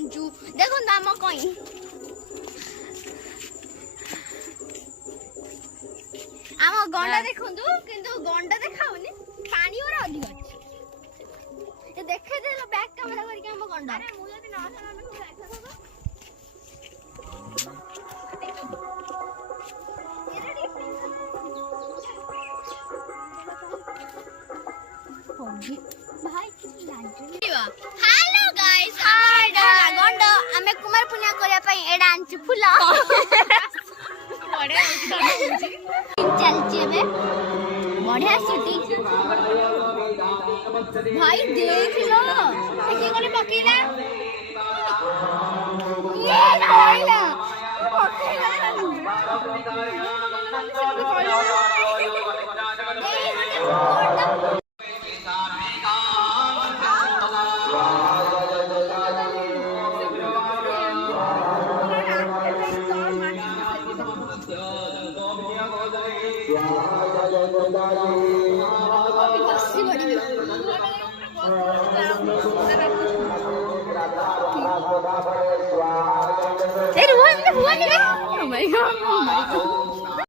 ଆଣିଛୁ ଦେଖନ୍ତୁ ଆମ କଇଁ ଆମ ଗଣ୍ଡା ଦେଖନ୍ତୁ କିନ୍ତୁ ଗଣ୍ଡା ଦେଖାଉନି ପାଣି ଗୁରା ଅଧିକ ଅଛି ଦେଖେଇଦେଲ ବ୍ୟାକ୍ କ୍ୟାମେରା କରିକି ଆମ ଗଣ୍ଡା ମୁଁ ଯଦି ନ हेलो गाइस गंड आमे कुमार पूर्णिमा करिया पई एडा आंची फुल बड़े चलची एबे बढ़िया शूटिंग भाई देख लो एके कोने पकीला ये कोइला Oh my god.